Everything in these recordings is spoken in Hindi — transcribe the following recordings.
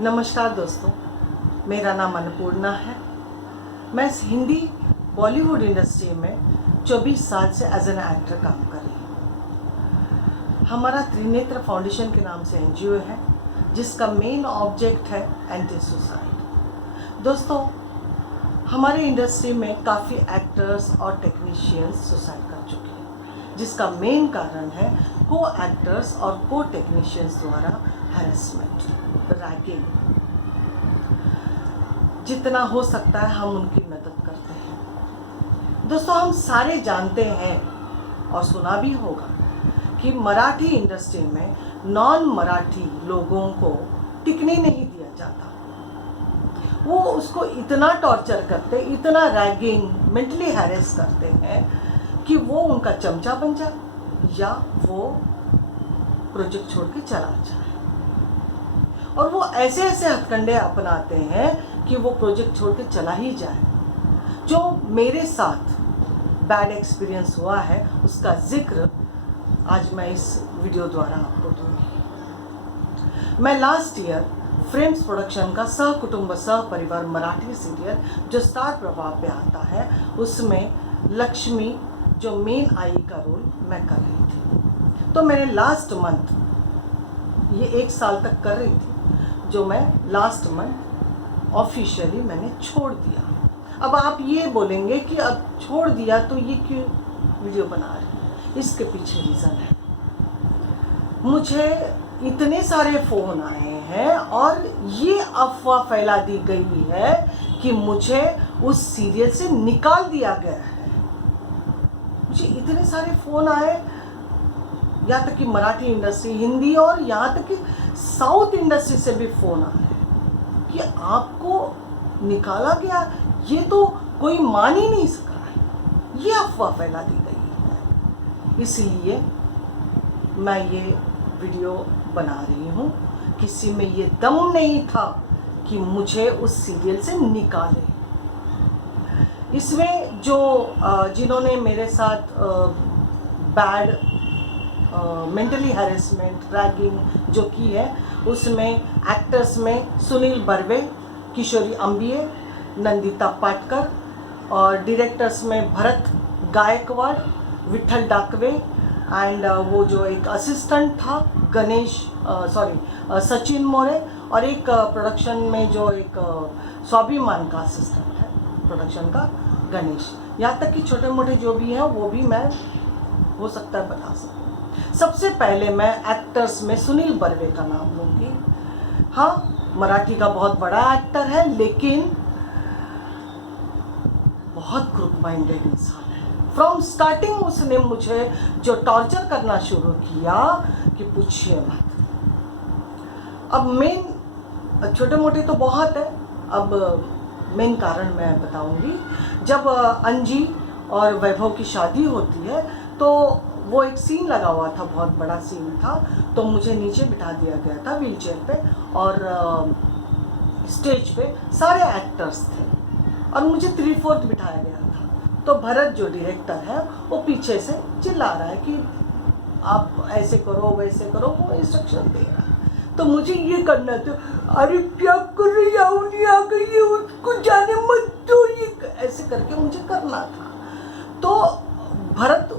नमस्कार दोस्तों, मेरा नाम अन्नपूर्णा है। मैं इस हिंदी बॉलीवुड इंडस्ट्री में 24 साल से एज एन एक्टर काम कर रही हूँ। हमारा त्रिनेत्र फाउंडेशन के नाम से एनजीओ है जिसका मेन ऑब्जेक्ट है एंटी सुसाइड। दोस्तों, हमारे इंडस्ट्री में काफ़ी एक्टर्स और टेक्नीशियंस सुसाइड कर चुके हैं, जिसका मेन कारण है को एक्टर्स और को टेक्नीशियंस द्वारा हैरेसमेंट, रैगिंग। जितना हो सकता है हम उनकी मदद करते हैं। दोस्तों, हम सारे जानते हैं और सुना भी होगा कि मराठी इंडस्ट्री में नॉन मराठी लोगों को टिकने नहीं दिया जाता। वो उसको इतना टॉर्चर करते, इतना रैगिंग, मेंटली हैरेस करते हैं कि वो उनका चमचा बन जाए या वो प्रोजेक्ट छोड़ के चला जाए। और वो ऐसे ऐसे हथकंडे अपनाते हैं कि वो प्रोजेक्ट छोड़ के चला ही जाए। जो मेरे साथ बैड एक्सपीरियंस हुआ है उसका जिक्र आज मैं इस वीडियो द्वारा आपको दूंगी। मैं लास्ट ईयर फ्रेम्स प्रोडक्शन का सहकुटुंब सहपरिवार मराठी सीरियल जो स्टार प्रभाव पे आता है, उसमें लक्ष्मी जो मेन आई का रोल मैं कर रही थी। तो मैंने लास्ट मंथ, ये 1 साल तक कर रही थी, जो मैं लास्ट मंथ ऑफिशियली मैंने छोड़ दिया। अब आप ये बोलेंगे कि अब छोड़ दिया तो ये क्यों वीडियो बना रहे? इसके पीछे रीज़न है। मुझे इतने सारे फ़ोन आए हैं और ये अफवाह फैला दी गई है कि मुझे उस सीरियल से निकाल दिया गया है। मुझे इतने सारे फ़ोन आए, यहाँ तक कि मराठी इंडस्ट्री, हिंदी और यहाँ तक कि साउथ इंडस्ट्री से भी फ़ोन आ रहे हैं कि आपको निकाला गया। ये तो कोई मान ही नहीं सक रहा है। ये अफवाह फैला दी गई है, इसलिए मैं ये वीडियो बना रही हूँ। किसी में ये दम नहीं था कि मुझे उस सीरियल से निकाले। इसमें जो जिन्होंने मेरे साथ बैड मेंटली हैरेसमेंट, रैगिंग जो की है, उसमें एक्टर्स में सुनील बर्वे, किशोरी अंबिये, नंदिता पाटकर, और डायरेक्टर्स में भरत गायकवाड़, विठल डाकवे, एंड वो जो एक असिस्टेंट था सचिन मोरे, और एक प्रोडक्शन में जो एक स्वाभिमान का असिस्टेंट है प्रोडक्शन का, गणेश। यहाँ तक कि छोटे मोटे जो भी हैं वो भी मैं हो सकता है बता सकूँ। सबसे पहले मैं एक्टर्स में सुनील बर्वे का नाम लूँगी। हाँ, मराठी का बहुत बड़ा एक्टर है, लेकिन बहुत ग्रुप माइंडेड इंसान है। फ्रॉम स्टार्टिंग उसने मुझे जो टॉर्चर करना शुरू किया कि पूछिए मत। अब मेन, छोटे मोटे तो बहुत है, अब मेन कारण मैं बताऊंगी। जब अंजी और वैभव की शादी होती है तो वो एक सीन लगा हुआ था, बहुत बड़ा सीन था, तो मुझे नीचे बिठा दिया गया था व्हीलचेयर पे, और स्टेज पे सारे एक्टर्स थे और मुझे 3/4 बिठाया गया था। तो भरत जो डायरेक्टर है वो पीछे से चिल्ला रहा है कि आप ऐसे करो वैसे करो, वो इंस्ट्रक्शन दे रहा है। तो मुझे ये करना था, अरे क्या कर रही है, उन्हें आ गई है, उसको जाने मत दो, ये ऐसे करके मुझे करना था। तो भरत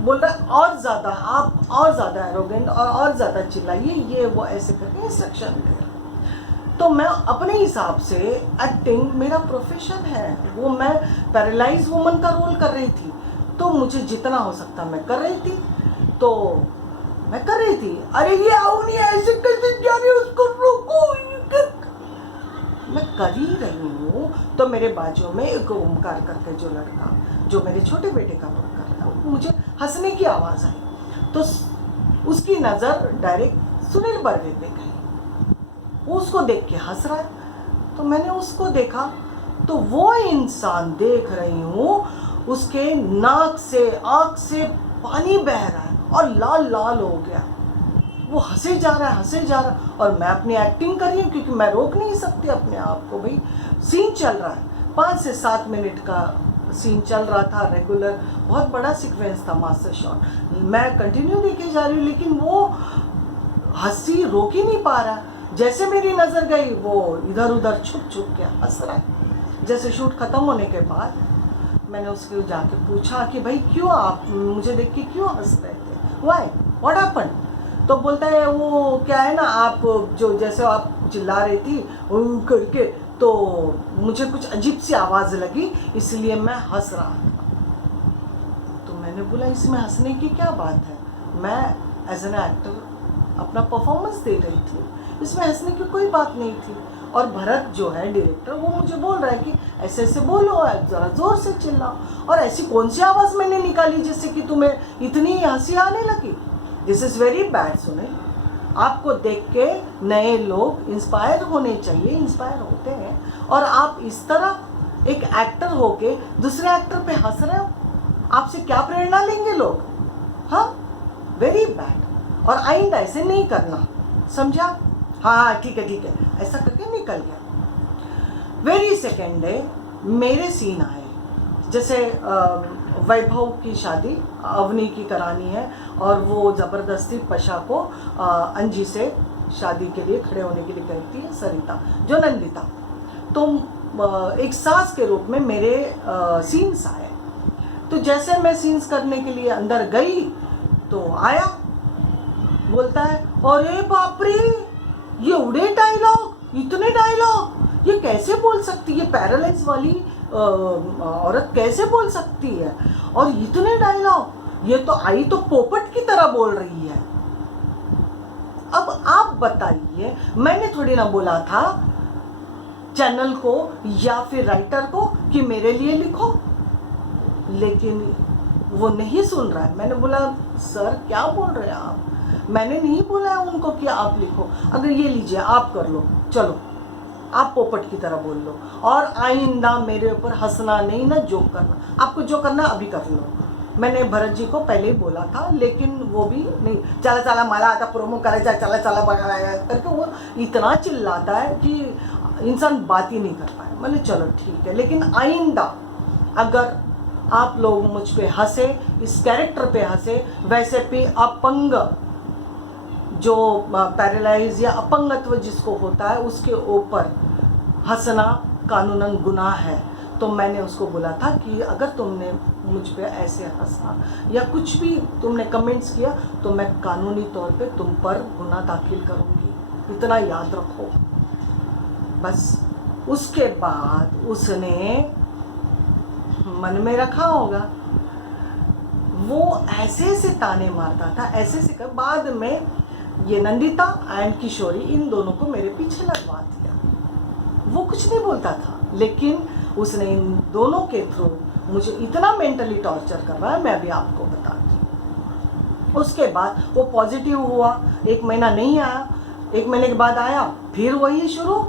बोल रहा है और ज़्यादा, आप और ज़्यादा एरोगेंट और ज़्यादा चिल्लाइए, ये वो ऐसे करके इंस्ट्रक्शन दे रहा। तो मैं अपने हिसाब से, एक्टिंग मेरा प्रोफेशन है, वो मैं पैरालाइज वुमन का रोल कर रही थी, तो मुझे जितना हो सकता मैं कर रही थी, तो मैं कर रही थी। अरे ये आओ नहीं, ऐसे कैसे जा रही, उसको रोको, मैं कर ही रही हूँ। तो मेरे बाजू में एक ओमकार करके जो लड़का, जो मेरे छोटे बेटे का रोल कर रहा है, मुझे हंसने की आवाज़ आई, तो उसकी नज़र डायरेक्ट सुनील बर्वे पे गई। वो उसको देख के हंस रहा है, तो मैंने उसको देखा, तो वो इंसान देख रही हूँ, उसके नाक से, आँख से पानी बह रहा है और लाल लाल हो गया। वो हंसे जा रहा है, हंसे जा रहा है, और मैं अपनी एक्टिंग कर रही हूँ क्योंकि मैं रोक नहीं सकती अपने आप को। भाई सीन चल रहा है, 5 से 7 मिनट का सीन चल रहा था रेगुलर, बहुत बड़ा सीक्वेंस था, मास्टर शॉट, मैं कंटिन्यू लेके जा रही हूँ, लेकिन वो हंसी रोक ही नहीं पा रहा। जैसे मेरी नज़र गई वो इधर उधर छुप छुप के हंस रहा है। जैसे शूट ख़त्म होने के बाद मैंने उसके जाके पूछा कि भाई क्यों आप मुझे देख के क्यों हंस रहे थे, वाई व्हाट हैपेंड? तो बोलता है वो क्या है ना, आप जो जैसे आप चिल्ला रही थी करके, तो मुझे कुछ अजीब सी आवाज़ लगी इसलिए मैं हंस रहा था। तो मैंने बोला इसमें हंसने की क्या बात है, मैं एज एन एक्टर अपना परफॉर्मेंस दे रही थी, इसमें हंसने की कोई बात नहीं थी। और भरत जो है डायरेक्टर वो मुझे बोल रहा है कि ऐसे ऐसे बोलो, ज़रा ज़ोर से चिल्लाओ, और ऐसी कौन सी आवाज़ मैंने निकाली जिससे कि तुम्हें इतनी हंसी आने लगी? This is very bad. सुने, आपको देख के नए लोग इंस्पायर होने चाहिए, इंस्पायर होते हैं, और आप इस तरह एक एक्टर होके दूसरे एक्टर पे हंस रहे हो, आपसे क्या प्रेरणा लेंगे लोग? हाँ, वेरी बैड। और आइंदा ऐसे नहीं करना, समझा? हाँ ठीक है, ऐसा करके निकल गया। वेरी सेकेंड डे मेरे सीन आए, जैसे वैभव की शादी अवनी की करानी है, और वो ज़बरदस्ती पशा को अंजी से शादी के लिए खड़े होने के लिए कहती है, सरिता जो नंदिता। तो एक सास के रूप में मेरे सीन्स आए। तो जैसे मैं सीन्स करने के लिए अंदर गई तो आया, बोलता है अरे बाप रे, ये उड़े डायलॉग, इतने डायलॉग, ये कैसे बोल सकती है, पैरालाइज वाली औरत कैसे बोल सकती है, और इतने डायलॉग, ये तो आई तो पोपट की तरह बोल रही है। अब आप बताइए, मैंने थोड़ी ना बोला था चैनल को या फिर राइटर को कि मेरे लिए लिखो, लेकिन वो नहीं सुन रहा है। मैंने बोला सर क्या बोल रहे हैं आप, मैंने नहीं बोला है उनको कि आप लिखो, अगर ये लीजिए आप कर लो, चलो आप पोपट की तरह बोल लो, और आइंदा मेरे ऊपर हंसना नहीं ना, जोक करना, आपको जो करना अभी कर लो। मैंने भरत जी को पहले ही बोला था, लेकिन वो भी नहीं, चला चला मला आता प्रोमो करायचा, चला चला बघाया करके वो इतना चिल्लाता है कि इंसान बात ही नहीं कर पाए। मैंने चलो ठीक है, लेकिन आइंदा अगर आप लोग मुझ पे हंसे, इस कैरेक्टर पे हंसे, वैसे भी अपंग जो पैरालाइज या अपंगत्व जिसको होता है उसके ऊपर हंसना कानूनन गुनाह है। तो मैंने उसको बोला था कि अगर तुमने मुझ पे ऐसे हंसा या कुछ भी तुमने कमेंट्स किया तो मैं कानूनी तौर पे तुम पर गुनाह दाखिल करूँगी, इतना याद रखो। बस उसके बाद उसने मन में रखा होगा, वो ऐसे ऐसे ताने मारता था, ऐसे ऐसे कर, बाद में ये नंदिता एंड किशोरी इन दोनों को मेरे पीछे लगवा दिया। वो कुछ नहीं बोलता था, लेकिन उसने इन दोनों के थ्रू मुझे इतना मेंटली टॉर्चर कर रहा है, मैं अभी आपको बताती हूँ। उसके बाद वो पॉजिटिव हुआ, 1 महीना नहीं आया, 1 महीने के बाद आया, फिर वही शुरू,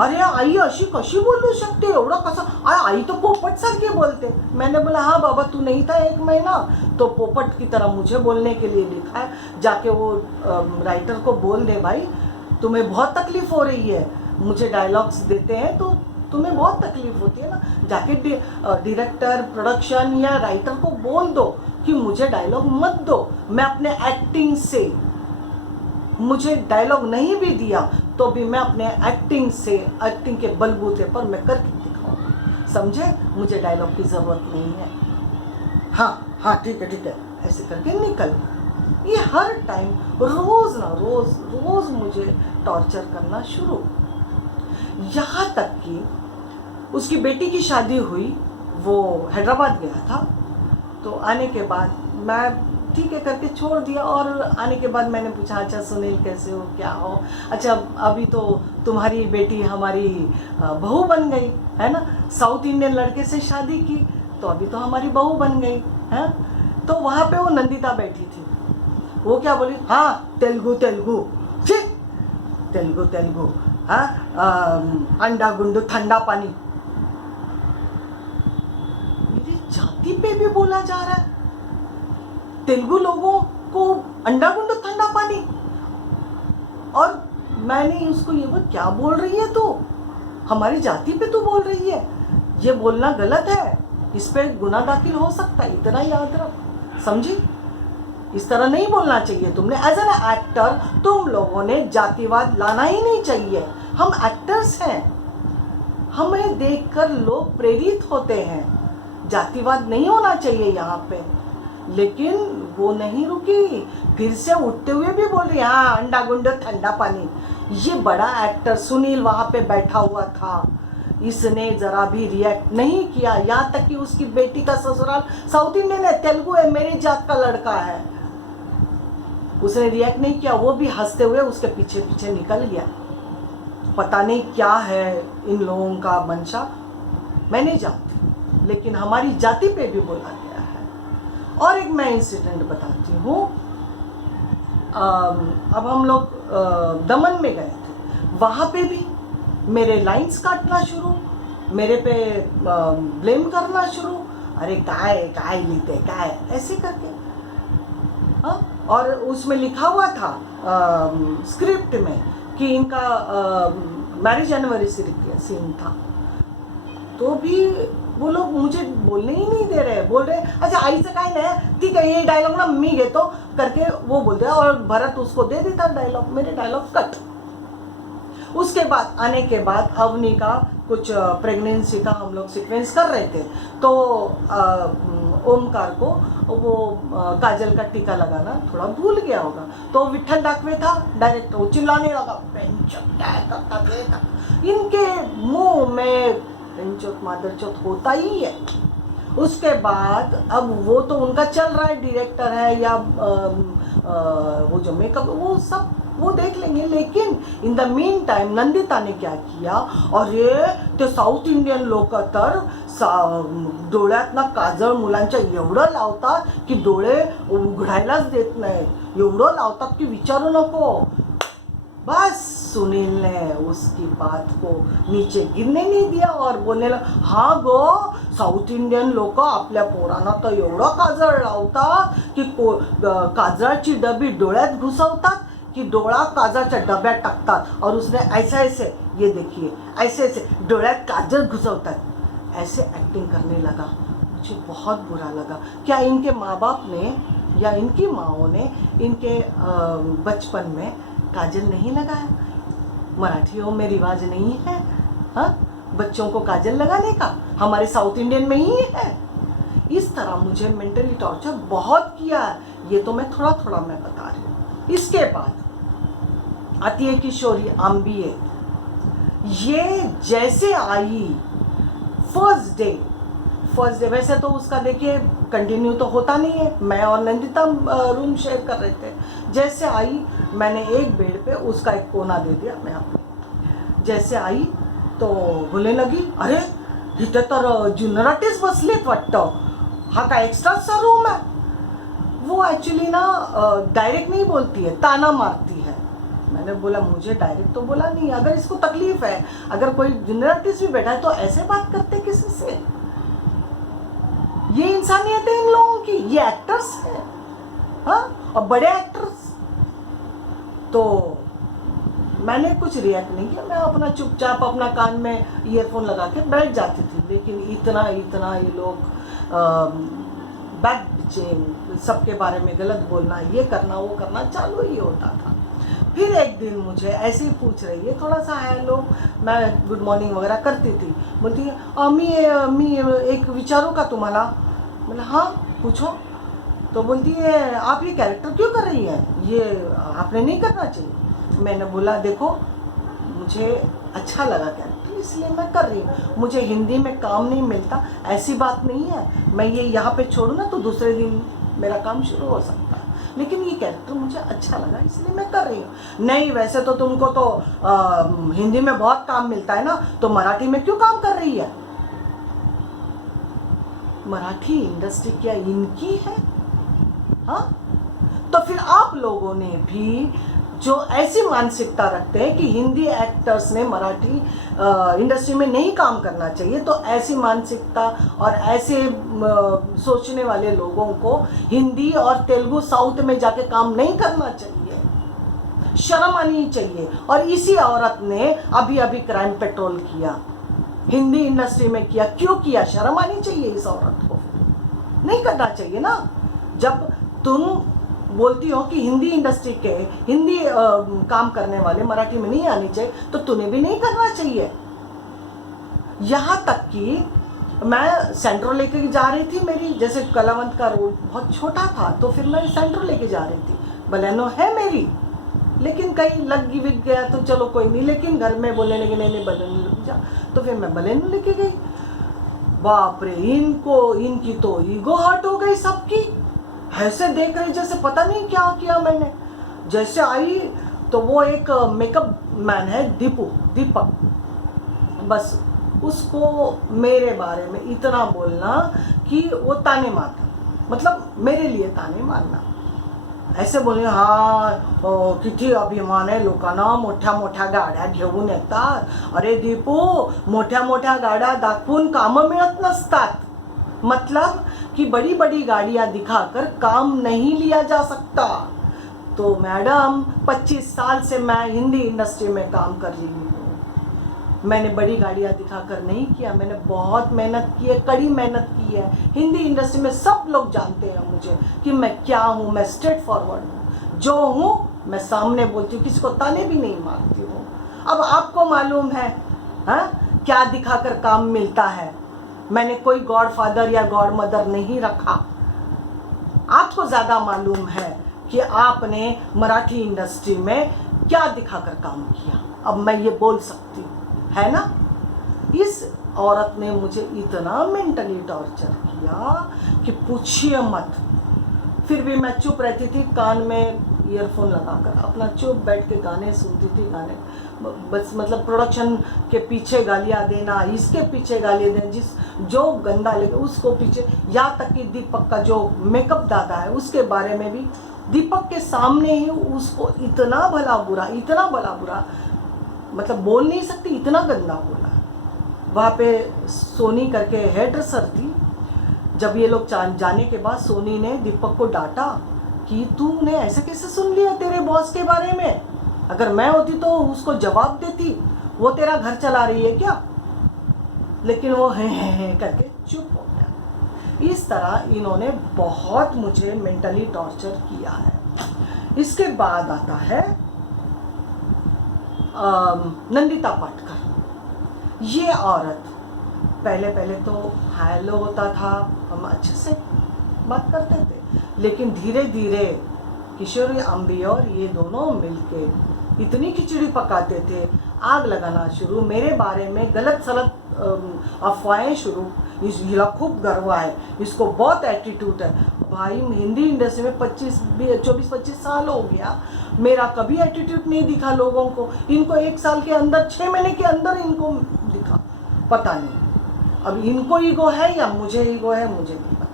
अरे आई अशी कशी बोलू शकते, एवढं कसं, आई तो पोपट सारखे बोलते। मैंने बोला हाँ बाबा तू नहीं था 1 महीना, तो पोपट की तरह मुझे बोलने के लिए लिखा है, जाके वो राइटर को बोल दे भाई तुम्हें बहुत तकलीफ हो रही है, मुझे डायलॉग्स देते हैं तो तुम्हें बहुत तकलीफ होती है ना, जाके डायरेक्टर प्रोडक्शन या राइटर को बोल दो कि मुझे डायलॉग मत दो, मैं अपने एक्टिंग से, मुझे डायलॉग नहीं भी दिया तो भी मैं अपने एक्टिंग से, एक्टिंग के बलबूते पर मैं करके दिखाऊंगी, समझे, मुझे डायलॉग की ज़रूरत नहीं है। हाँ हाँ ठीक है, ऐसे करके निकल। ये हर टाइम रोज़ ना रोज़ मुझे टॉर्चर करना शुरू, यहाँ तक कि उसकी बेटी की शादी हुई, वो हैदराबाद गया था, तो आने के बाद मैं ठीक है करके छोड़ दिया। और आने के बाद मैंने पूछा अच्छा सुनील कैसे हो, क्या हो, अच्छा अभी तो तुम्हारी बेटी हमारी बहू बन गई है ना, साउथ इंडियन लड़के से शादी की तो अभी तो हमारी बहू बन गई है। तो वहाँ पे वो नंदिता बैठी थी, वो क्या बोली, हाँ तेलुगु तेलुगु, हाँ अंडा गुंडू ठंडा पानी, मेरी जाति पे भी बोला जा रहा है, तेलुगु लोगों को अंडा गुंडू ठंडा पानी। और मैंने उसको ये वो क्या बोल रही है, तो हमारी जाति पे तो बोल रही है, ये बोलना गलत है, इस पे गुनाह दाखिल हो सकता है, इतना याद रख, समझी, इस तरह नहीं बोलना चाहिए तुमने। एज एन एक्टर तुम लोगों ने जातिवाद लाना ही नहीं चाहिए। हम एक्टर्स हैं, हमें देखकर लोग प्रेरित होते हैं, जातिवाद नहीं होना चाहिए यहाँ पे। लेकिन वो नहीं रुकी, फिर से उठते हुए भी बोल रही हाँ अंडा गुंडा ठंडा पानी। ये बड़ा एक्टर सुनील वहाँ पे बैठा हुआ था, इसने जरा भी रिएक्ट नहीं किया। यहाँ तक कि उसकी बेटी का ससुराल साउथ इंडियन है, तेलुगु है, मेरी जात का लड़का है, उसने रिएक्ट नहीं किया। वो भी हंसते हुए उसके पीछे पीछे निकल गया। पता नहीं क्या है इन लोगों का मंशा, मैं नहीं जानती, लेकिन हमारी जाति पे भी बोला गया है। और एक मैं इंसिडेंट बताती हूँ। अब हम लोग दमन में गए थे, वहाँ पे भी मेरे लाइंस काटना शुरू, मेरे पे ब्लेम करना शुरू, अरे काय लेते काय ऐसे करके। हाँ, और उसमें लिखा हुआ था स्क्रिप्ट में कि इनका मैरिज एनिवर्सरी का सीन था, तो भी वो लोग मुझे बोलने ही नहीं दे रहे। बोल रहे अच्छा आई से काय नहीं, ठीक है ये डायलॉग ना मी गे तो करके वो बोलते हैं, और भरत उसको दे देता डायलॉग, मेरे डायलॉग कट। उसके बाद आने के बाद अवनी का कुछ प्रेगनेंसी का हम लोग सीक्वेंस कर रहे थे, तो ओमकार को वो काजल का टीका लगाना थोड़ा भूल गया होगा, तो विठल डाकवे था डायरेक्टर, वो चिल्लाने लगा इनके मुंह में पेंचोत मादरचोत होता ही है। उसके बाद अब वो तो उनका चल रहा है, डायरेक्टर है या वो जो मेकअप वो सब वो देख लेंगे, लेकिन in the mean time Nandita ने क्या किया, और ये ते साऊथ इंडियन लोक तर डोळ्यात ना काजळ मुलांच्या एवढं लावतात की डोळे उघडायलाच देत नाहीत, एवढं लावतात की विचारू नको। बस सुनील ने उसकी बात को नीचे गिरने नहीं दिया और बोलने लगा हाँ गो साऊथ इंडियन लोक आपल्या पोरांना तर एवढं काजळ लावतात की काजळाची डबी डोळ्यात घुसवतात कि डोळा काजळच्या डब्यात टाकतात, और उसने ऐसे ऐसे ये देखिए ऐसे ऐसे डोळ्यात काजळ घुसवतात, ऐसे एक्टिंग करने लगा। मुझे बहुत बुरा लगा। क्या इनके माँ बाप ने या इनकी माँओं ने इनके बचपन में काजल नहीं लगाया? मराठियों में रिवाज नहीं है हाँ बच्चों को काजल लगाने का, हमारे साउथ इंडियन में ही है। इस तरह मुझे मेंटली टॉर्चर बहुत किया है, ये तो मैं थोड़ा थोड़ा मैं बता रही हूँ। इसके बाद आती है किशोरी आम्बिये, ये जैसे आई फर्स्ट डे, वैसे तो उसका देखिए कंटिन्यू तो होता नहीं है, मैं और नंदिता रूम शेयर कर रहे थे। जैसे आई मैंने एक बेड पे उसका एक कोना दे दिया मैं अपने, जैसे आई तो बोलने लगी अरे इथे तर ज्युनियर आर्टिस्ट बसलेत वाटतं, हा का एक्स्ट्राचा रूम है। वो एक्चुअली ना डायरेक्ट नहीं बोलती है, ताना मारती है। मैंने बोला मुझे डायरेक्ट तो बोला नहीं, अगर इसको तकलीफ है, अगर कोई जूनियर आर्टिस्ट भी बैठा है तो ऐसे बात करते किसी से? ये इंसानियत है इन लोगों की, ये एक्टर्स हैं हाँ, और बड़े एक्टर्स। तो मैंने कुछ रिएक्ट नहीं किया, मैं अपना चुपचाप अपना कान में ईयरफोन लगा के बैठ जाती थी। लेकिन इतना ये लोग बैक बिचिंग, सबके बारे में गलत बोलना, ये करना वो करना चालू ही होता था। फिर एक दिन मुझे ऐसे ही पूछ रही है, थोड़ा सा हेलो, मैं गुड मॉर्निंग वगैरह करती थी, बोलती है मी एक विचारू का तुम्हाला? बोला हाँ पूछो। तो बोलती है आप ये कैरेक्टर क्यों कर रही है, ये आपने नहीं करना चाहिए। मैंने बोला देखो मुझे अच्छा लगा कैरेक्टर इसलिए मैं कर रही हूँ, मुझे हिंदी में काम नहीं मिलता ऐसी बात नहीं है, मैं ये यहाँ पे छोड़ूँ ना तो दूसरे दिन मेरा काम शुरू हो सकता है, लेकिन ये कैरेक्टर मुझे अच्छा लगा इसलिए मैं कर रही हूँ। नहीं वैसे तो तुमको तो हिंदी में बहुत काम मिलता है ना, तो मराठी में क्यों काम कर रही है? मराठी इंडस्ट्री क्या इनकी है हाँ? तो फिर आप लोगों ने भी जो ऐसी मानसिकता रखते हैं कि हिंदी एक्टर्स ने मराठी इंडस्ट्री में नहीं काम करना चाहिए, तो ऐसी मानसिकता और ऐसे सोचने वाले लोगों को हिंदी और तेलुगु साउथ में जाके काम नहीं करना चाहिए, शर्म आनी चाहिए। और इसी औरत ने अभी अभी क्राइम पेट्रोल किया, हिंदी इंडस्ट्री में किया, क्यों किया? शर्म आनी चाहिए इस औरत को, नहीं करना चाहिए ना। जब तुम बोलती हो कि हिंदी इंडस्ट्री के हिंदी काम करने वाले मराठी में नहीं आनी चाहिए, तो तूने भी नहीं करना चाहिए। यहाँ तक कि मैं सेंट्रो लेके जा रही थी, मेरी जैसे कलावंत का रोल बहुत छोटा था, तो फिर मैं सेंट्रो लेके जा रही थी, बलेनो है मेरी, लेकिन कहीं लग विग गया तो चलो कोई नहीं, लेकिन घर में बोलने लगे नहीं बलेनो लेके जा, तो फिर मैं बलेनो लेके गई। बाप रे, इनकी तो ईगो हर्ट हो गई सबकी, ऐसे देख रही जैसे पता नहीं क्या किया मैंने। जैसे आई तो वो एक मेकअप मैन है दीपक, बस उसको मेरे बारे में इतना बोलना कि वो ताने मारना, मतलब मेरे लिए ताने मारना, ऐसे बोलणे, हा किती अभिमान आहे लोकांना, मोठ्या मोठ्या गाड्या घेऊन येतात, अरे दीपू मोठ्या मोठ्या गाड्या दाखवून कामं मिळत नसतात, मतलब कि बड़ी बड़ी गाड़ियां दिखाकर काम नहीं लिया जा सकता। तो मैडम 25 साल से मैं हिंदी इंडस्ट्री में काम कर रही हूँ, मैंने बड़ी गाड़ियाँ दिखाकर नहीं किया, मैंने बहुत मेहनत की है, कड़ी मेहनत की है। हिंदी इंडस्ट्री में सब लोग जानते हैं मुझे कि मैं क्या हूँ, मैं स्ट्रेट फॉरवर्ड हूँ, जो हूँ मैं सामने बोलती हूँ, किसी को ताने भी नहीं मारती हूँ। अब आपको मालूम है क्या दिखाकर काम मिलता है, मैंने कोई गॉड फादर या गॉड मदर नहीं रखा, आपको ज़्यादा मालूम है कि आपने मराठी इंडस्ट्री में क्या दिखाकर काम किया। अब मैं ये बोल सकती हूँ, है ना। इस औरत ने मुझे इतना मेंटली टॉर्चर किया कि पूछिए मत। फिर भी मैं चुप रहती थी, कान में ईयरफोन लगाकर अपना चुप बैठ के गाने सुनती थी, गाने बस, मतलब प्रोडक्शन के पीछे गालियाँ देना, इसके पीछे गालियाँ देना, जो गंदा लगे उसको पीछे, यहाँ तक कि दीपक का जो मेकअप दादा है उसके बारे में भी दीपक के सामने ही उसको इतना भला बुरा, मतलब बोल नहीं सकती, इतना गंदा बोला। वहाँ पे सोनी करके हेयर ड्रेसर थी, जब ये लोग जाने के बाद सोनी ने दीपक को डांटा कि तूने ऐसे कैसे सुन लिया तेरे बॉस के बारे में, अगर मैं होती तो उसको जवाब देती, वो तेरा घर चला रही है क्या। लेकिन वो है करके चुप हो गया। इस तरह इन्होंने बहुत मुझे मेंटली टॉर्चर किया है। इसके बाद आता है नंदिता पाटकर। ये औरत पहले तो हेलो होता था, हम अच्छे से बात करते थे, लेकिन धीरे धीरे किशोरी आम्बी और ये दोनों मिलके इतनी खिचड़ी पकाते थे, आग लगाना शुरू, मेरे बारे में गलत सलत अफवाहें शुरू। इसला खूब गर्व है, इसको बहुत एटीट्यूड है। भाई हिंदी इंडस्ट्री में 24-25 साल हो गया, मेरा कभी एटीट्यूड नहीं दिखा लोगों को। इनको 1 साल के अंदर, 6 महीने के अंदर इनको दिखा, पता नहीं अब इनको ईगो है या मुझे ईगो है, मुझे नहीं पता।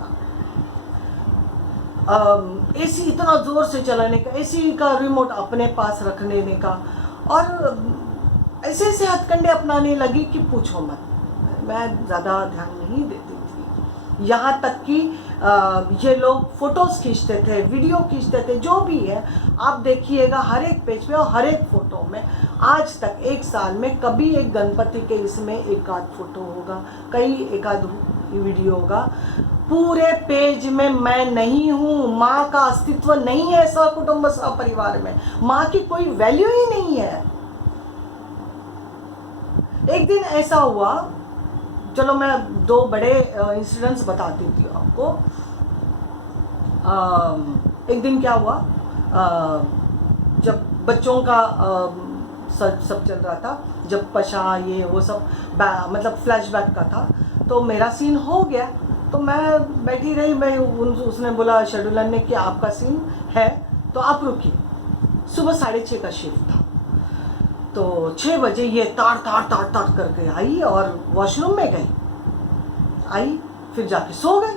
एसी इतना ज़ोर से चलाने का, एसी का रिमोट अपने पास रखने का, और ऐसे ऐसे हथकंडे अपनाने लगी कि पूछो मत। मैं ज़्यादा ध्यान नहीं देती थी, यहाँ तक कि ये लोग फ़ोटोज़ खींचते थे, वीडियो खींचते थे, जो भी है आप देखिएगा हर एक पेज पे और हर एक फ़ोटो में। आज तक 1 साल में कभी एक गणपति के इसमें एक आध फ़ोटो होगा, कई एक आध वीडियो होगा, पूरे पेज में मैं नहीं हूँ। माँ का अस्तित्व नहीं है सकुटुंब सपरिवार में, माँ की कोई वैल्यू ही नहीं है। एक दिन ऐसा हुआ, चलो मैं 2 बड़े इंसिडेंट्स बताती थी आपको। एक दिन क्या हुआ, जब बच्चों का सब चल रहा था, जब पशा ये वो सब मतलब फ्लैशबैक का था, तो मेरा सीन हो गया, तो मैं बैठी रही। मैं उसने बोला शेड्यूलर ने कि आपका सीन है तो आप रुकिए। सुबह 6:30 का शिफ्ट था, तो 6 बजे ये ताड़ करके आई और वॉशरूम में गई, आई फिर जाके सो गई।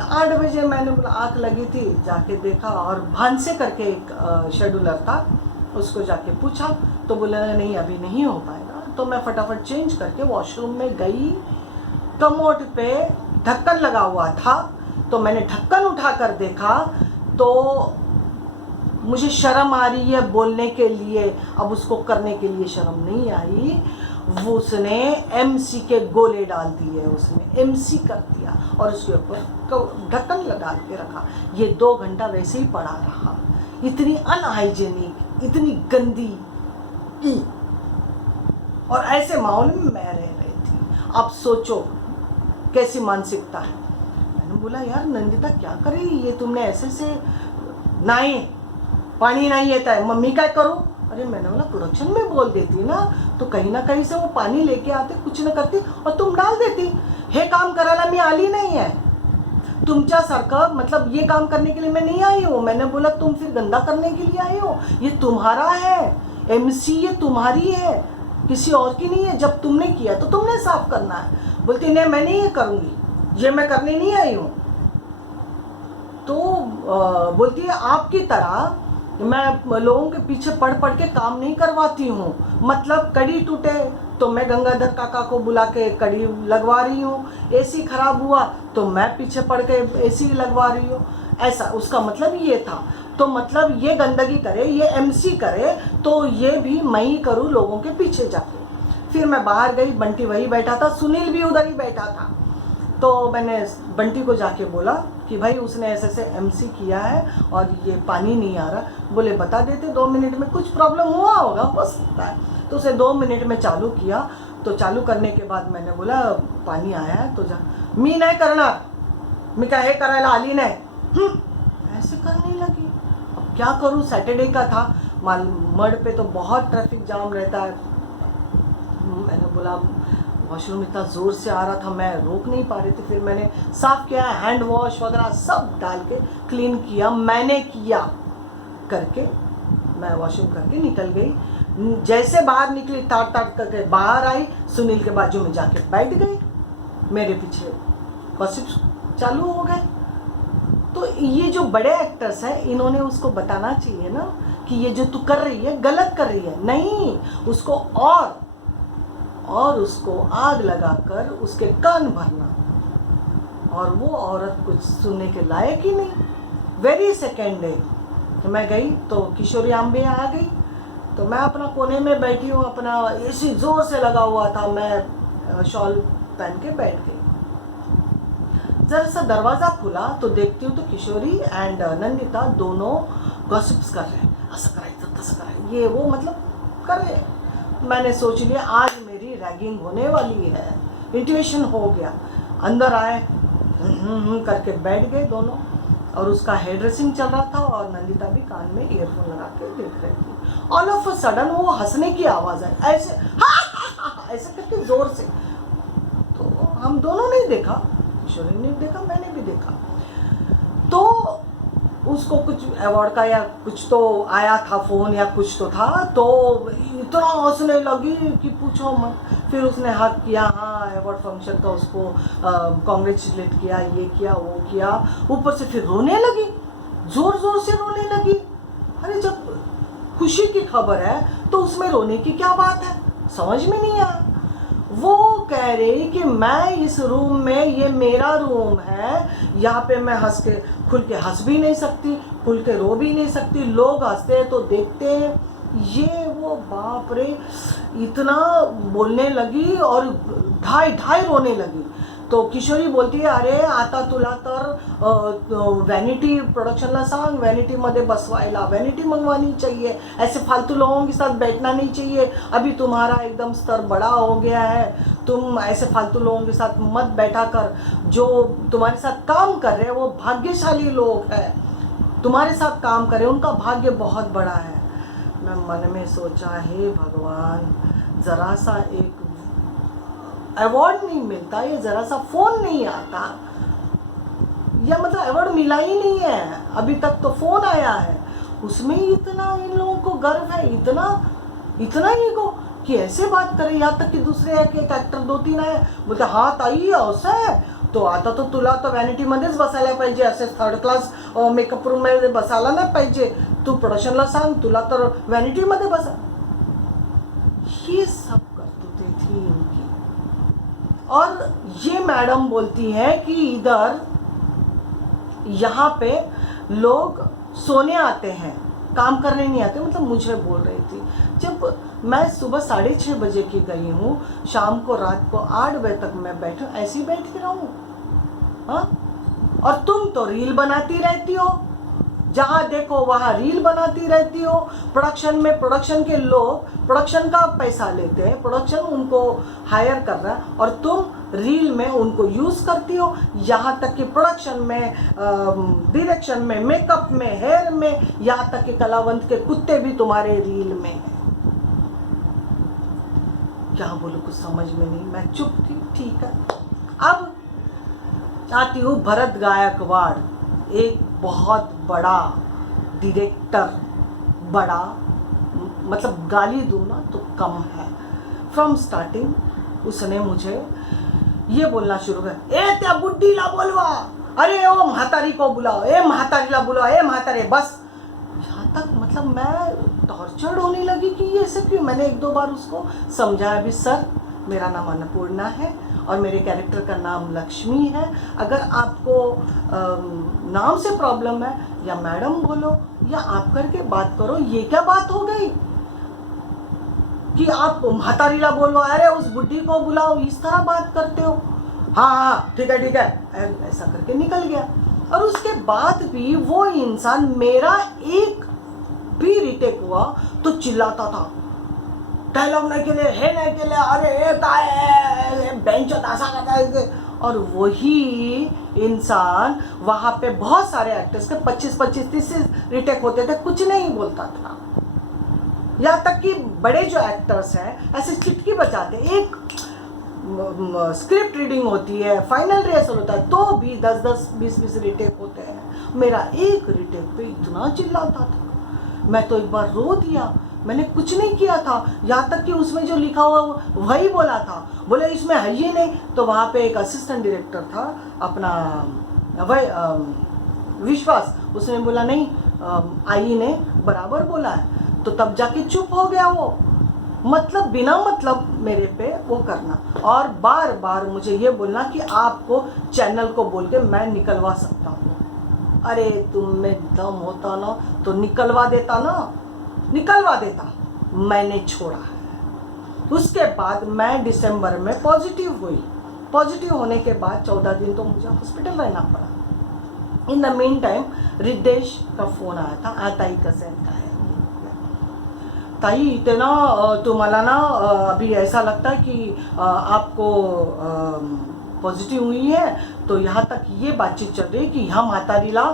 8 बजे मैंने बोला, आँख लगी थी, जाके देखा, और भानसे करके एक शेड्यूलर था, उसको जाके पूछा तो बोला नहीं अभी नहीं हो पाएगा। तो मैं फटाफट चेंज करके वॉशरूम में गई, कमोड पे ढक्कन लगा हुआ था, तो मैंने ढक्कन उठा कर देखा तो मुझे शर्म आ रही है बोलने के लिए, अब उसको करने के लिए शर्म नहीं आई। वो उसने एमसी के गोले डाल दिए, उसने एमसी कर दिया और उसके ऊपर ढक्कन लगा के रखा। ये 2 घंटा वैसे ही पड़ा रहा। इतनी अनहाइजेनिक, इतनी गंदी, और ऐसे माहौल में मैं रह रही थी। आप सोचो कैसी मानसिकता है। मैंने बोला यार नंदिता क्या करे, ये तुमने ऐसे से नहीं पानी नहीं आता है, मम्मी क्या करूँ? अरे मैंने बोला प्रोडक्शन में बोल देती ना, तो कहीं ना कहीं से वो पानी लेके आते, कुछ न करती और तुम डाल देती। हे काम करायला मी आली नहीं है, तुमच्यासारखं मतलब ये काम करने के लिए मैं नहीं आई हूँ। मैंने बोला तुम फिर गंदा करने के लिए आई हो, ये तुम्हारा है एमसी, ये तुम्हारी है, किसी और की नहीं है। जब तुमने किया तो तुमने साफ करना है। बोलती नहीं मैं नहीं ये करूँगी, ये मैं करने नहीं आई हूँ। तो बोलती है आपकी तरह मैं लोगों के पीछे पढ़ के काम नहीं करवाती हूँ। मतलब कड़ी टूटे तो मैं गंगाधर काका को बुला के कड़ी लगवा रही हूँ, एसी खराब हुआ तो मैं पीछे पड़ के एसी लगवा रही हूँ। ऐसा उसका मतलब ये था। तो मतलब ये गंदगी करे, ये एमसी करे, तो ये भी मैं ही करूँ लोगों के पीछे जाके। फिर मैं बाहर गई, बंटी वही बैठा था, सुनील भी उधर ही बैठा था। तो मैंने बंटी को जाके बोला कि भाई उसने ऐसे ऐसे एमसी किया है और ये पानी नहीं आ रहा। बोले बता देते 2 मिनट में, कुछ प्रॉब्लम हुआ होगा हो सकता है। तो उसे 2 मिनट में चालू किया। तो चालू करने के बाद मैंने बोला पानी आया है तो जा। मी नहीं करना, मी क्या है करायला आली नहीं, ऐसे करने लगी। अब क्या करूँ, सैटरडे का था, मड पे तो बहुत ट्रैफिक जाम रहता है। मैंने बोला वॉशरूम इतना ज़ोर से आ रहा था, मैं रोक नहीं पा रही थी। फिर मैंने साफ़ किया, हैंड वॉश वगैरह सब डाल के क्लीन किया, मैंने किया करके मैं वॉशरूम करके निकल गई। जैसे बाहर निकली ताड़ करके बाहर आई, सुनील के बाजू में जाके बैठ गई, मेरे पीछे गॉसिप्स चालू हो गए। तो ये जो बड़े एक्टर्स हैं, इन्होंने उसको बताना चाहिए ना कि ये जो तू कर रही है गलत कर रही है। नहीं, उसको और उसको आग लगाकर उसके कान भरना, और वो औरत कुछ सुनने के लायक ही नहीं। वेरी सेकेंड डे तो मैं गई तो किशोरी आम्बे आ गई। तो मैं अपना कोने में बैठी हूँ, अपना एसी जोर से लगा हुआ था, मैं शॉल पहन के बैठ गई। जरा सा दरवाज़ा खुला तो देखती हूँ तो किशोरी एंड नंदिता दोनों गॉसिप्स कर रहे हैं, ऐसा कराई तसा कराई, ये वो मतलब कर रहे हैं। मैंने सोच लिया आज मेरी रैगिंग होने वाली है, इंट्यूशन हो गया। अंदर आए करके बैठ गए दोनों, और उसका हेयर ड्रेसिंग चल रहा था और नंदिता भी कान में ईयरफोन लगा के देख रही थी। ऑल ऑफ अ सडन वो हंसने की आवाज़ आई, ऐसे ऐसे करके जोर से। तो हम दोनों ने देखा, किशोरी ने देखा, मैंने भी देखा। तो उसको कुछ अवार्ड का या कुछ तो आया था फ़ोन या कुछ तो था, तो इतना हंसने लगी कि पूछो मत। फिर उसने हक किया, हाँ अवार्ड फंक्शन का उसको कॉन्ग्रेचुलेट किया, ये किया वो किया। ऊपर से फिर रोने लगी, ज़ोर ज़ोर से रोने लगी। अरे जब खुशी की खबर है तो उसमें रोने की क्या बात है, समझ में नहीं आया। वो कह रही कि मैं इस रूम में, ये मेरा रूम है, यहाँ पे मैं हंस के खुल के हंस भी नहीं सकती, खुल के रो भी नहीं सकती, लोग हंसते हैं तो देखते हैं, ये वो बाप रे। इतना बोलने लगी और ढाई रोने लगी। तो किशोरी बोलती है अरे आता तुला तर वैनिटी प्रोडक्शनला सांग, वैनिटीमध्ये बसवायला, वैनिटी मंगवानी चाहिए, ऐसे फालतू लोगों के साथ बैठना नहीं चाहिए। अभी तुम्हारा एकदम स्तर बड़ा हो गया है, तुम ऐसे फालतू लोगों के साथ मत बैठा कर। जो तुम्हारे साथ काम कर रहे हैं वो भाग्यशाली लोग हैं, तुम्हारे साथ काम कर रहे हैं, उनका भाग्य बहुत बड़ा है। मैं मन में सोचा हे भगवान, ज़रा सा एक अवार्ड नहीं मिलता, ये ज़रा सा फ़ोन नहीं आता, या मतलब अवार्ड मिला ही नहीं है अभी तक, तो फ़ोन आया है उसमें इतना इन लोगों को गर्व है, इतना ईगो कि ऐसे बात करे। यहाँ तक कि दूसरे एक एक्टर 2-3 आहे, बोलते हाँ ताई असं आहे, तो आता तो तुला तर व्हॅनिटीमध्येच बसायला पाहिजे, असे 3rd क्लास मेकअप रूममध्ये बसायला नाही पाहिजे, तू प्रोडक्शनला सांग, तुला तर व्हॅनिटीमध्ये बसा। ये सब करतूतें थी इनकी। और ये मैडम बोलती है कि इधर यहाँ पे लोग सोने आते हैं, काम करने नहीं आते, मतलब मुझे बोल रही थी। जब मैं सुबह 6:30 बजे की गई हूँ, शाम को रात को 8 बजे तक मैं बैठूँ, ऐसे ही बैठ के रहूँ? हाँ, और तुम तो रील बनाती रहती हो, जहाँ देखो वहाँ रील बनाती रहती हो। प्रोडक्शन में प्रोडक्शन के लोग प्रोडक्शन का पैसा लेते हैं, प्रोडक्शन उनको हायर कर रहा है, और तुम रील में उनको यूज़ करती हो। यहाँ तक कि प्रोडक्शन में, डायरेक्शन में, मेकअप में, हेयर में, यहाँ तक कि कलावंत के कुत्ते भी तुम्हारे रील में हैं। क्या बोलूँ, कुछ समझ में नहीं, मैं चुप थी। ठीक है, अब आती हूँ भरत गायकवाड़, एक बहुत बड़ा डायरेक्टर, बड़ा मतलब गाली दूँ ना तो कम है। फ्रॉम स्टार्टिंग उसने मुझे ये बोलना शुरू कर, ए त्या बुड्ढी ला बोलवा, अरे ओ महातारी को बुलाओ, ए महातारी ला बुलाओ, ए महातारी, बस यहाँ तक। मतलब मैं टॉर्चर्ड होने लगी कि ये ऐसे क्यों। मैंने 1-2 बार उसको समझाया भी, सर मेरा नाम अन्नपूर्णा है और मेरे कैरेक्टर का नाम लक्ष्मी है, अगर आपको नाम से प्रॉब्लम है या मैडम बोलो या आप करके बात करो। ये क्या बात हो गई कि आप महातारीला बोलो, अरे उस बुढ़ी को बुलाओ, इस तरह बात करते हो? हाँ हाँ ठीक है ठीक है, ऐसा करके निकल गया। और उसके बाद भी वो इंसान मेरा एक भी रिटेक हुआ तो चिल्लाता था, डायलॉग नहीं के लिए, है नहीं के लिए, अरे काय बेंच ऐसा करता है। और वही इंसान वहाँ पे बहुत सारे एक्टर्स के 25-25-30 रिटेक होते थे, कुछ नहीं बोलता था। यहाँ तक कि बड़े जो एक्टर्स हैं ऐसे चिटकी बजाते, एक स्क्रिप्ट रीडिंग होती है, फाइनल रिहर्सल होता है, तो भी 10-10, 20-20 रिटेक होते हैं। मेरा एक रिटेक पे इतना चिल्लाता था, मैं तो एक बार रो दिया। मैंने कुछ नहीं किया था, यहाँ तक कि उसमें जो लिखा हुआ वही बोला था, बोले इसमें है ये नहीं। तो वहाँ पे एक असिस्टेंट डायरेक्टर था अपना वही विश्वास, उसने बोला नहीं आई ने बराबर बोला है, तो तब जाके चुप हो गया वो। मतलब बिना मतलब मेरे पे वो करना, और बार बार मुझे ये बोलना कि आपको चैनल को बोल के मैं निकलवा सकता हूँ। अरे तुम में दम होता ना तो निकलवा देता ना, निकलवा देता। मैंने छोड़ा है। उसके बाद मैं दिसंबर में पॉजिटिव हुई। पॉजिटिव होने के बाद 14 दिन तो मुझे हॉस्पिटल रहना पड़ा। इन द मीन टाइम रिद्देश का फ़ोन आया था, ताई कसेन का है, ताई इतना तुम्हाला ना अभी ऐसा लगता है कि आपको पॉजिटिव हुई है, तो यहाँ तक ये बातचीत चल रही है कि यहाँ म्हातारीला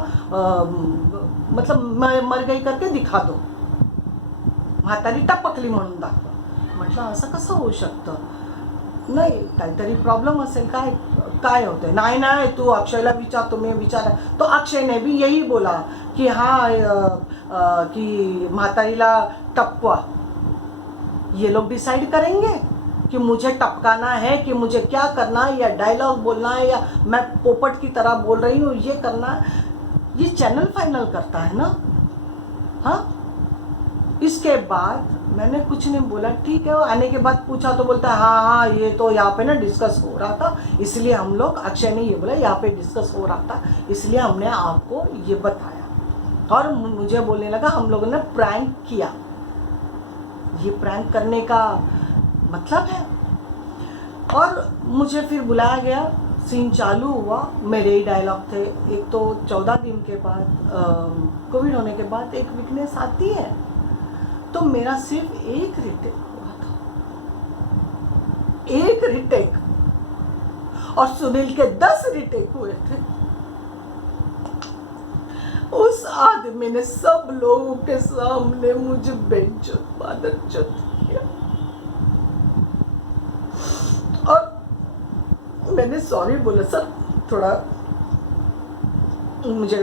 मतलब मर गई करके दिखा दो, म्हातारी टपकली म्हणून दाखवा। म्हटलं असं कसं होऊ शकतं, नाही काहीतरी प्रॉब्लेम असेल, काय काय होते। नाही नाही तू अक्षयला विचार, तुम्हें विचारा। तो अक्षय ने भी यही बोला कि हाँ कि म्हातारीला टपकवा, ये लोग डिसाइड करेंगे कि मुझे टपकाना है कि मुझे क्या करना है, या डायलॉग बोलना है, या मैं पोपट की तरह बोल रही हूँ ये करना है। ये चैनल फाइनल करता है ना। हाँ, इसके बाद मैंने कुछ नहीं बोला, ठीक है। आने के बाद पूछा तो बोलता है हाँ हाँ ये तो यहाँ पे ना डिस्कस हो रहा था, इसलिए हम लोग, अक्षय ने ये बोला यहाँ पे डिस्कस हो रहा था इसलिए हमने आपको ये बताया। और मुझे बोलने लगा हम लोगों ने प्रैंक किया। ये प्रैंक करने का मतलब है। और मुझे फिर बुलाया गया, सीन चालू हुआ, मेरे ही डायलॉग थे। एक तो 14 दिन के बाद कोविड होने के बाद एक वीकनेस आती है, तो मेरा सिर्फ एक रिटेक हुआ था, एक रिटेक, और सुनील के 10 रिटेक हुए थे। उस आदमी ने सब लोगों के सामने मुझे बेइज्जत बादरचत किया, और मैंने सॉरी बोला, सर थोड़ा मुझे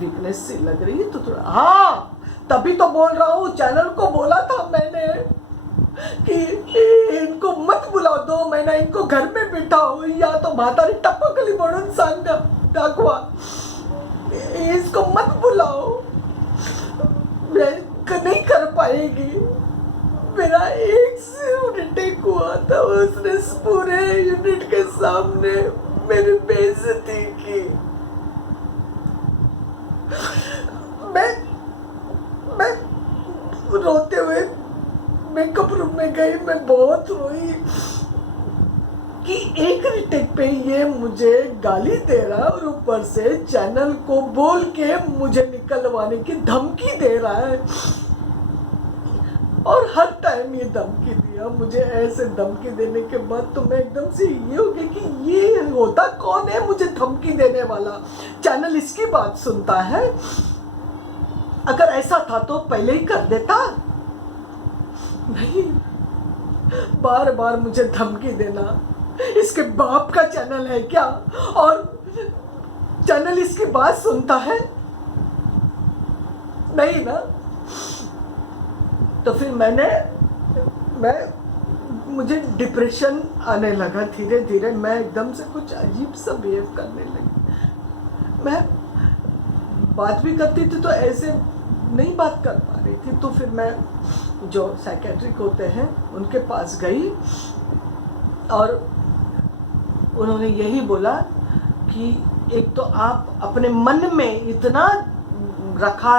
वीकनेस सी लग रही है तो थोड़ा, हाँ तभी तो बोल रहा हूँ, चैनल को बोला था मैंने कि इनको मत बुलाओ, 2 महीना इनको घर में बिठाओ, या तो म्हातारी टपकली म्हणून सांगा दाखवा, इसको मत बुलाओ, नहीं कर पाएगी। मेरा एक सिर्फ रिटेक हुआ था, उसने पूरे यूनिट के सामने मेरी बेइज्जती की। मैं रोते हुए मेकअप रूम में गई, मैं बहुत रोई कि एक रीटेक पे ये मुझे गाली दे रहा है और ऊपर से चैनल को बोल के मुझे निकलवाने की धमकी दे रहा है। और हर टाइम ये धमकी दिया मुझे। ऐसे धमकी देने के बाद तो मैं एकदम से ये हो गया कि ये होता कौन है मुझे धमकी देने वाला, चैनल इसकी बात सुनता है। अगर ऐसा था तो पहले ही कर देता, नहीं बार बार मुझे धमकी देना। इसके बाप का चैनल है क्या और चैनल इसकी बात सुनता है? नहीं ना। तो फिर मुझे डिप्रेशन आने लगा धीरे धीरे। मैं एकदम से कुछ अजीब सा बिहेव करने लगी। मैं बात भी करती थी तो ऐसे नहीं बात कर पा रही थी। तो फिर मैं जो साइकेट्रिक होते हैं उनके पास गई और उन्होंने यही बोला कि एक तो आप अपने मन में इतना रखा